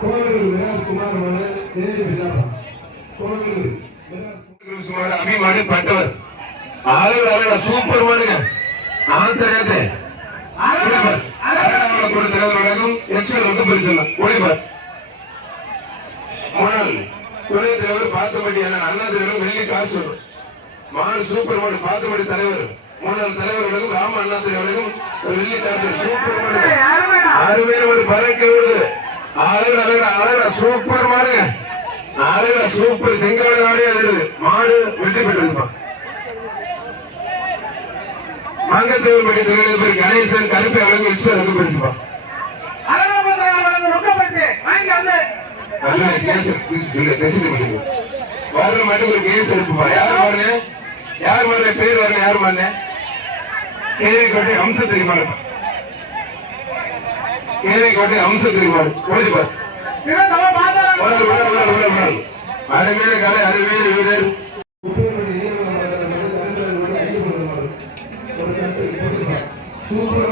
கோவில் பிள்ளாப்பா கோவில் அபிமானி பட்டவர். ஆளுநர் சூப்பர் மானுங்க ஆத்தரத்தை. கொடுத்தவர்களும் எக்ஸல் வந்து பரிசனம் ஒளிபர் முன்னாள் துணை தலைவர் அண்ணன் அண்ணா தலைவர் வெள்ளி காசு மாடு சூப்பர் மாடு பாத்தமட்டி தலைவர். முன்னாள் தலைவர்களுக்கும் ராம அண்ணா தலைவர்களுக்கும் வெள்ளி காசு. சூப்பர் மாடு அருமையான ஒரு பறக்க விடுது. அழகு அழகு அழகு சூப்பர் மாடுங்க அழகு சூப்பர் செங்காடு நாடே மாடு வெற்றி பெற்றிருப்பா. மங்கத்தேவர் பட்டி பேர் கணேசன் கருப்பை அழகு இல்ல பேசிட்டு முடியும் வர்ற ஒரு கேஸ் எடுப்புப்பா யார் மாறுங்க யார் மாறுங்க பேர் வரல யார் மாறுங்க கேள்விக்கோட்டை அம்ச தெரியுமாடு ஏழைக்கோட்டை அம்ச திருமாடு ஒழிச்சு பார்த்து அருமையில கலை அருமையில வீரர் சூப்பர்